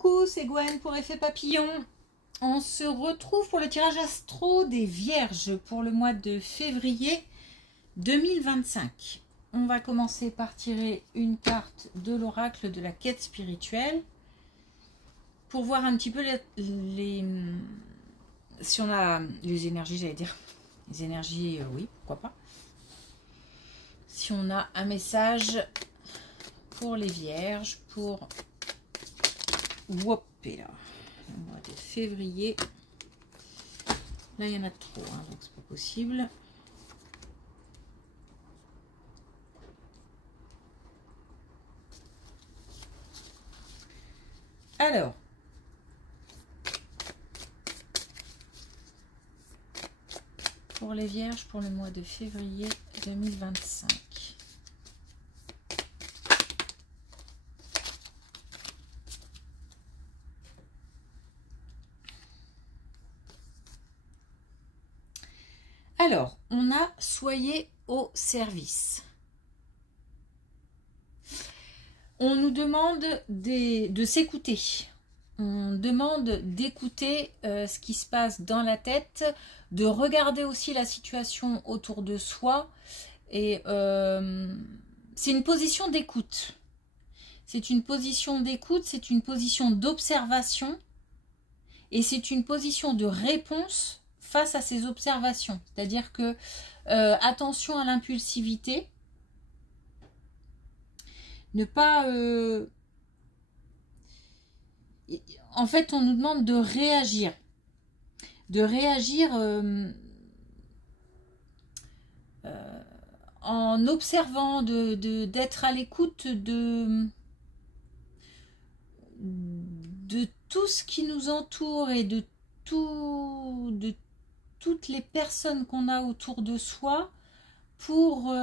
Coucou, c'est Gwen pour Effet Papillon. On se retrouve pour le tirage astro des Vierges pour le mois de février 2025. On va commencer par tirer une carte de l'oracle de la quête spirituelle pour voir un petit peu si on a les énergies, j'allais dire. Les énergies, oui, pourquoi pas. Si on a un message pour les Vierges, pour là, le mois de février. Là, il y en a trop, hein, donc c'est pas possible. Alors, pour les Vierges, pour le mois de février 2025. Alors, on a soyez au service. On nous demande de s'écouter. On demande d'écouter ce qui se passe dans la tête, de regarder aussi la situation autour de soi. Et c'est une position d'écoute. C'est une position d'écoute, c'est une position d'observation. Et c'est une position de réponse face à ces observations. C'est-à-dire que attention à l'impulsivité. Ne pas... En fait, on nous demande de réagir. De réagir en observant, d'être à l'écoute de tout ce qui nous entoure et de toutes les personnes qu'on a autour de soi pour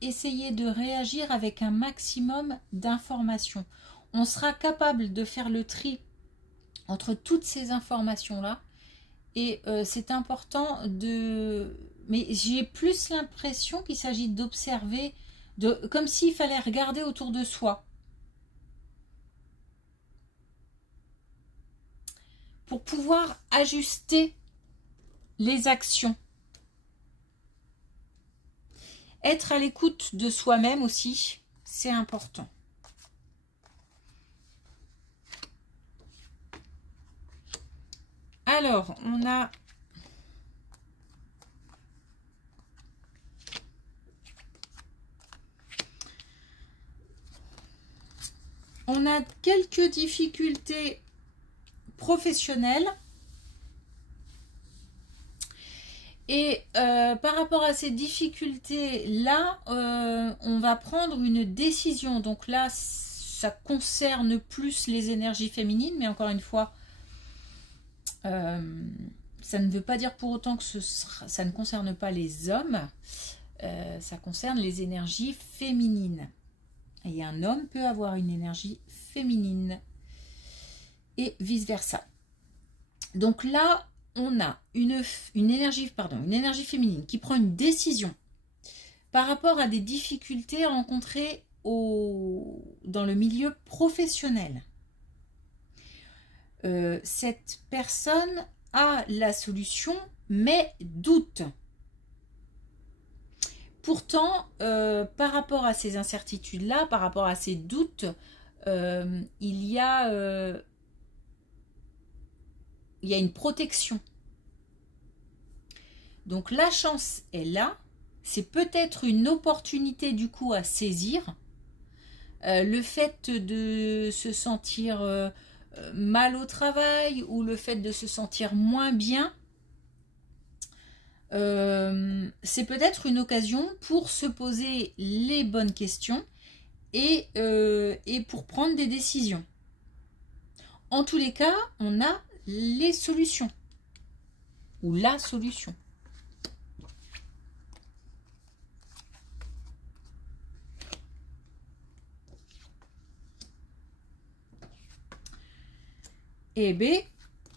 essayer de réagir avec un maximum d'informations. On sera capable de faire le tri entre toutes ces informations-là et c'est important de... Mais j'ai plus l'impression qu'il s'agit d'observer, comme s'il fallait regarder autour de soi. Pour pouvoir ajuster les actions. Être à l'écoute de soi-même aussi, c'est important. Alors, on a... quelques difficultés professionnelles. Et par rapport à ces difficultés-là, on va prendre une décision. Donc là, ça concerne plus les énergies féminines, mais encore une fois, ça ne veut pas dire pour autant que ça ne concerne pas les hommes. Ça concerne les énergies féminines. Et un homme peut avoir une énergie féminine et vice-versa. Donc là, on a une énergie féminine qui prend une décision par rapport à des difficultés rencontrées dans le milieu professionnel. Cette personne a la solution, mais doute. Pourtant, par rapport à ces incertitudes-là, par rapport à ces doutes, il y a une protection. Donc la chance est là. C'est peut-être une opportunité du coup à saisir. Le fait de se sentir mal au travail ou le fait de se sentir moins bien, c'est peut-être une occasion pour se poser les bonnes questions et pour prendre des décisions. En tous les cas, on a les solutions ou la solution. Et B,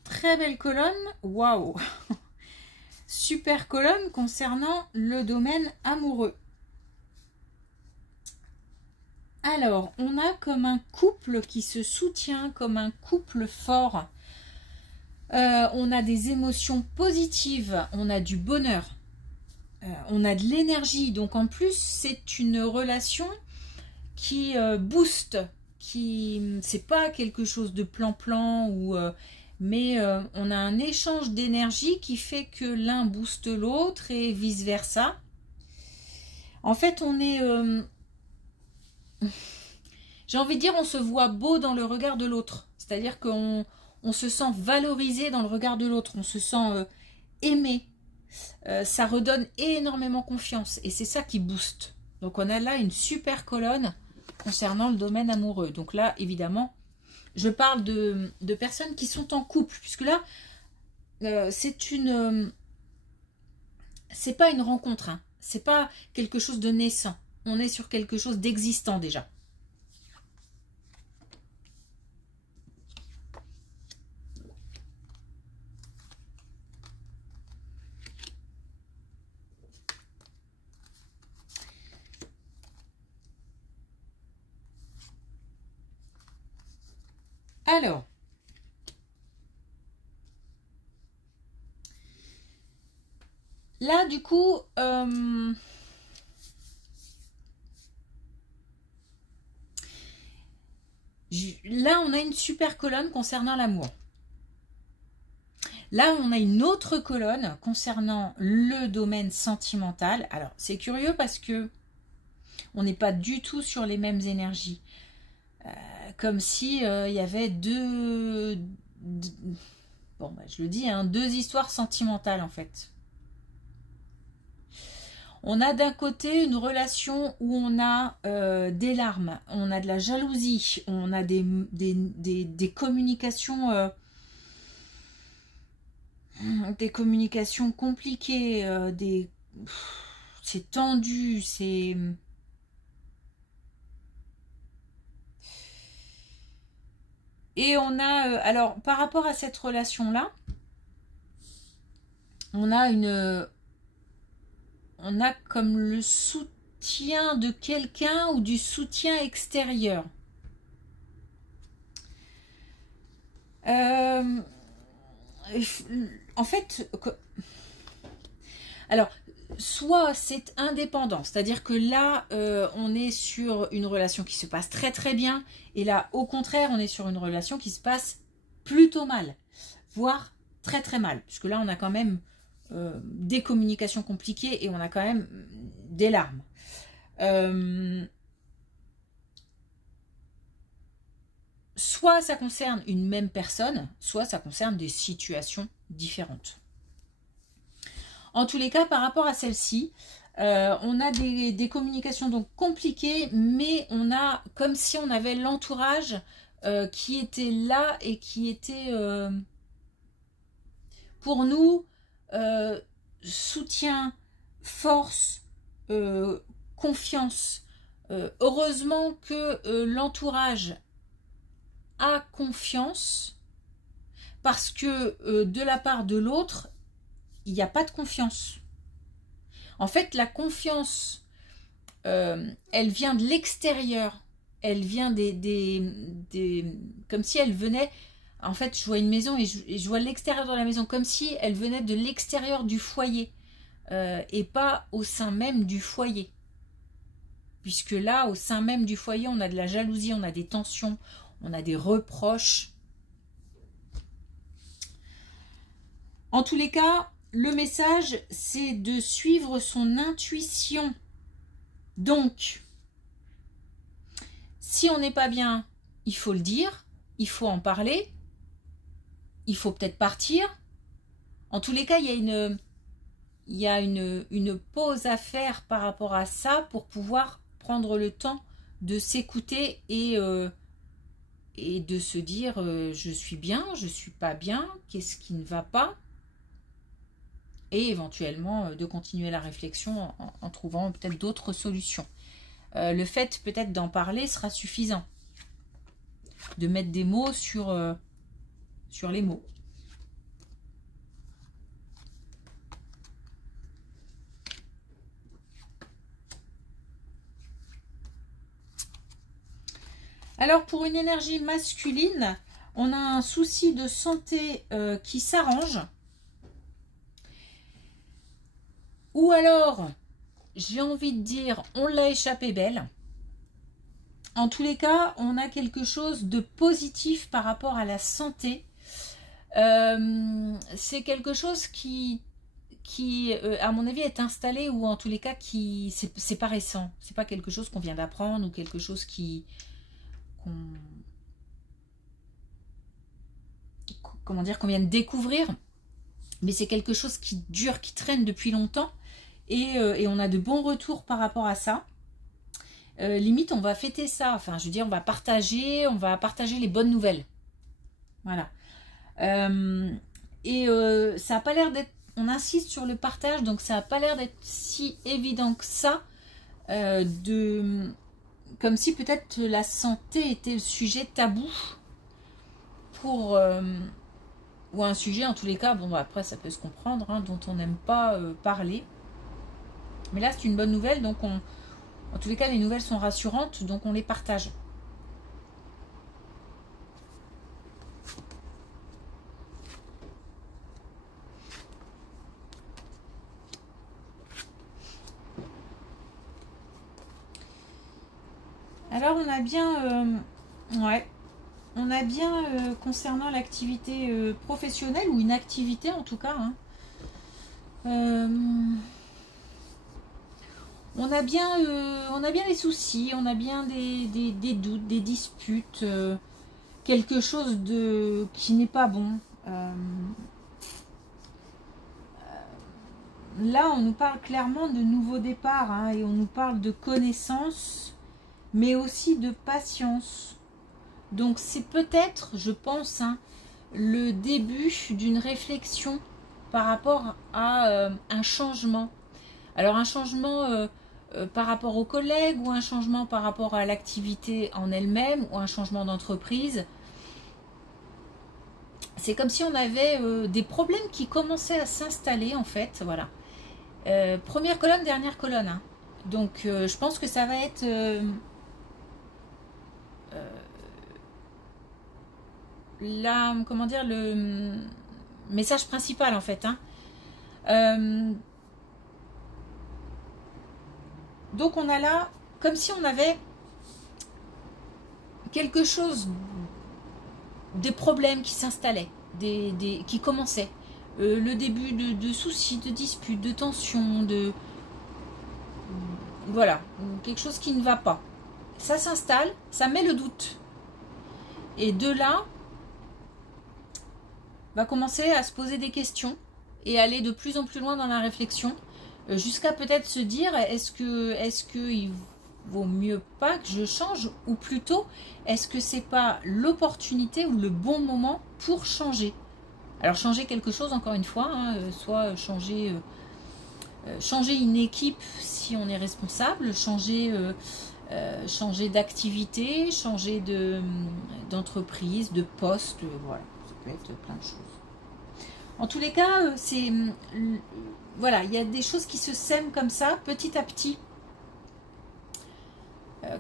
très belle colonne, waouh! Super colonne concernant le domaine amoureux. Alors, on a comme un couple qui se soutient, comme un couple fort. On a des émotions positives, on a du bonheur, on a de l'énergie. Donc en plus, c'est une relation qui booste, qui c'est pas quelque chose de plan-plan mais on a un échange d'énergie qui fait que l'un booste l'autre et vice-versa. En fait, on est j'ai envie de dire, on se voit beau dans le regard de l'autre. C'est-à-dire qu'on se sent valorisé dans le regard de l'autre. On se sent aimé. Ça redonne énormément confiance. Et c'est ça qui booste. Donc on a là une super colonne concernant le domaine amoureux. Donc là, évidemment, je parle de personnes qui sont en couple. Puisque là, c'est pas une rencontre. Hein. C'est pas quelque chose de naissant. On est sur quelque chose d'existant déjà. Alors, là, du coup, là, on a une super colonne concernant l'amour. Là, on a une autre colonne concernant le domaine sentimental. Alors, c'est curieux parce que on n'est pas du tout sur les mêmes énergies. Comme si il y avait bon, bah, je le dis, hein, deux histoires sentimentales en fait. On a d'un côté une relation où on a des larmes, on a de la jalousie, on a des communications compliquées, c'est tendu, c'est... Et on a, alors par rapport à cette relation-là, on a comme le soutien de quelqu'un ou du soutien extérieur. En fait, alors, soit c'est indépendant, c'est-à-dire que là, on est sur une relation qui se passe très très bien, et là, au contraire, on est sur une relation qui se passe plutôt mal, voire très très mal, puisque là, on a quand même des communications compliquées et on a quand même des larmes. Soit ça concerne une même personne, soit ça concerne des situations différentes. En tous les cas, par rapport à celle-ci, on a des communications donc compliquées, mais on a comme si on avait l'entourage qui était là et qui était pour nous soutien, force, confiance. Heureusement que l'entourage a confiance parce que de la part de l'autre, il n'y a pas de confiance. En fait, la confiance, elle vient de l'extérieur. Elle vient comme si elle venait... En fait, je vois une maison et je vois l'extérieur de la maison, comme si elle venait de l'extérieur du foyer et pas au sein même du foyer. Puisque là, au sein même du foyer, on a de la jalousie, on a des tensions, on a des reproches. En tous les cas, le message, c'est de suivre son intuition. Donc, si on n'est pas bien, il faut le dire, il faut en parler, il faut peut-être partir. En tous les cas, il y a une pause à faire par rapport à ça pour pouvoir prendre le temps de s'écouter et de se dire je suis bien, je suis pas bien, qu'est-ce qui ne va pas, et éventuellement de continuer la réflexion en trouvant peut-être d'autres solutions. Le fait peut-être d'en parler sera suffisant, de mettre des mots sur les mots. Alors pour une énergie masculine, on a un souci de santé qui s'arrange. Ou alors, j'ai envie de dire, on l'a échappé belle. En tous les cas, on a quelque chose de positif par rapport à la santé. C'est quelque chose qui à mon avis, est installé, ou en tous les cas, c'est pas récent. C'est pas quelque chose qu'on vient d'apprendre ou quelque chose qu'on vient de découvrir. Mais c'est quelque chose qui dure, qui traîne depuis longtemps. Et on a de bons retours par rapport à ça. Limite, on va fêter ça. Enfin, je veux dire, on va partager les bonnes nouvelles. Voilà. Ça n'a pas l'air d'être... On insiste sur le partage, donc ça n'a pas l'air d'être si évident que ça. Comme si peut-être la santé était le sujet tabou. Ou un sujet, en tous les cas, bon, après, ça peut se comprendre, hein, dont on n'aime pas parler. Mais là, c'est une bonne nouvelle, donc en tous les cas, les nouvelles sont rassurantes, donc on les partage. Alors, on a bien... on a bien, concernant l'activité professionnelle, ou une activité en tout cas, hein, on a bien les soucis, on a bien des doutes, des disputes, quelque chose qui n'est pas bon. Là, on nous parle clairement de nouveaux départs, hein, et on nous parle de connaissance, mais aussi de patience. Donc c'est peut-être, je pense, hein, le début d'une réflexion par rapport à un changement. Alors un changement par rapport aux collègues, ou un changement par rapport à l'activité en elle-même, ou un changement d'entreprise. C'est comme si on avait des problèmes qui commençaient à s'installer, en fait. Voilà. Première colonne, dernière colonne, hein. Donc je pense que ça va être... comment dire, le message principal, en fait, hein. Donc on a là, comme si on avait quelque chose, des problèmes qui s'installaient, qui commençaient, le début de soucis, de disputes, de tensions, voilà, quelque chose qui ne va pas. Ça s'installe, ça met le doute. Et de là, va commencer à se poser des questions et aller de plus en plus loin dans la réflexion, jusqu'à peut-être se dire, est-ce que il vaut mieux pas que je change, ou plutôt, est-ce que c'est pas l'opportunité ou le bon moment pour changer? Alors changer quelque chose, encore une fois, hein, soit changer une équipe si on est responsable, changer d'activité, changer d'entreprise, de poste, voilà, ça peut être plein de choses. En tous les cas, voilà, il y a des choses qui se sèment comme ça, petit à petit.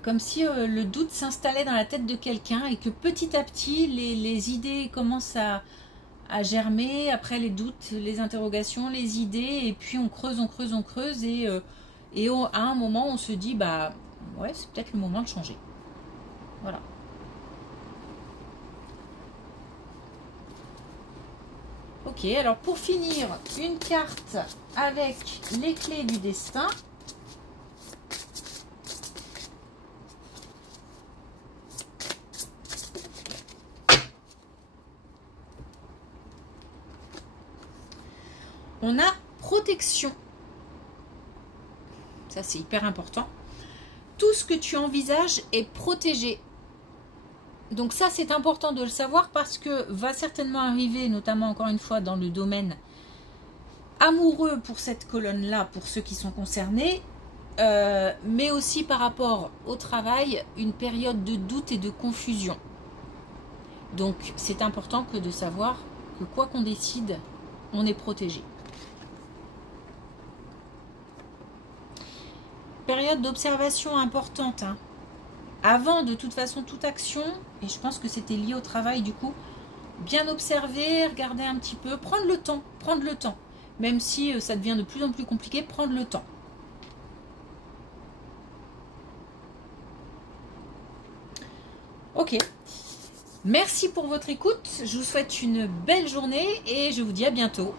Comme si le doute s'installait dans la tête de quelqu'un, et que petit à petit, les idées commencent à germer. Après les doutes, les interrogations, les idées, et puis on creuse, et à un moment, on se dit, bah ouais, c'est peut-être le moment de changer. Voilà. Ok, alors pour finir, une carte avec les clés du destin. On a protection. Ça, c'est hyper important. Tout ce que tu envisages est protégé. Donc ça, c'est important de le savoir, parce que va certainement arriver, notamment encore une fois dans le domaine amoureux pour cette colonne-là, pour ceux qui sont concernés, mais aussi par rapport au travail, une période de doute et de confusion. Donc c'est important que de savoir que quoi qu'on décide, on est protégé. Période d'observation importante, hein. avant de toute façon toute action, et je pense que c'était lié au travail du coup, bien observer, regarder un petit peu, prendre le temps, même si ça devient de plus en plus compliqué, prendre le temps. Ok, merci pour votre écoute, je vous souhaite une belle journée et je vous dis à bientôt.